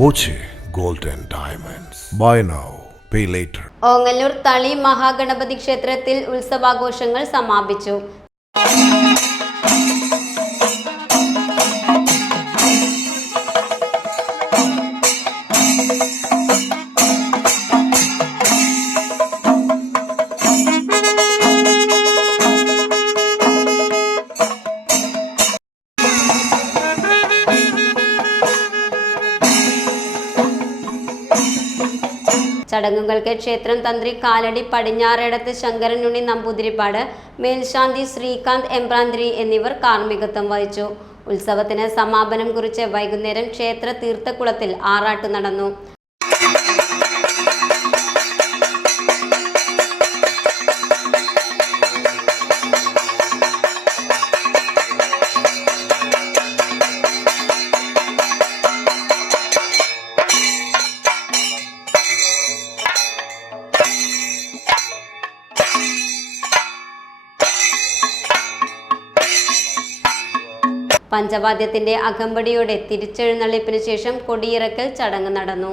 Boche gold and diamonds. Buy now pay later Ongallur Thali Mahaganapathi ക്ഷേത്രത്തിൽ ഉത്സവാഘോഷങ്ങൾ സമാപിച്ചു. ചടങ്ങുകൾക്ക് ക്ഷേത്രം തന്ത്രി കാലടി പടിഞ്ഞാറേടത്ത് ശങ്കരനുണ്ണി നമ്പൂതിരിപ്പാട് മേൽശാന്തി ശ്രീകാന്ത് എംബ്രാന്തിരി എന്നിവർ കാർമ്മികത്വം വഹിച്ചു. ഉത്സവത്തിന് സമാപനം കുറിച്ച് വൈകുന്നേരം ക്ഷേത്ര തീർത്ഥക്കുളത്തിൽ ആറാട്ട് നടന്നു. പഞ്ചവാദ്യത്തിന്റെ അകമ്പടിയോടെ തിരിച്ചെഴുന്നള്ളിപ്പിന് ശേഷം കൊടിയിറക്കൽ ചടങ്ങ് നടന്നു.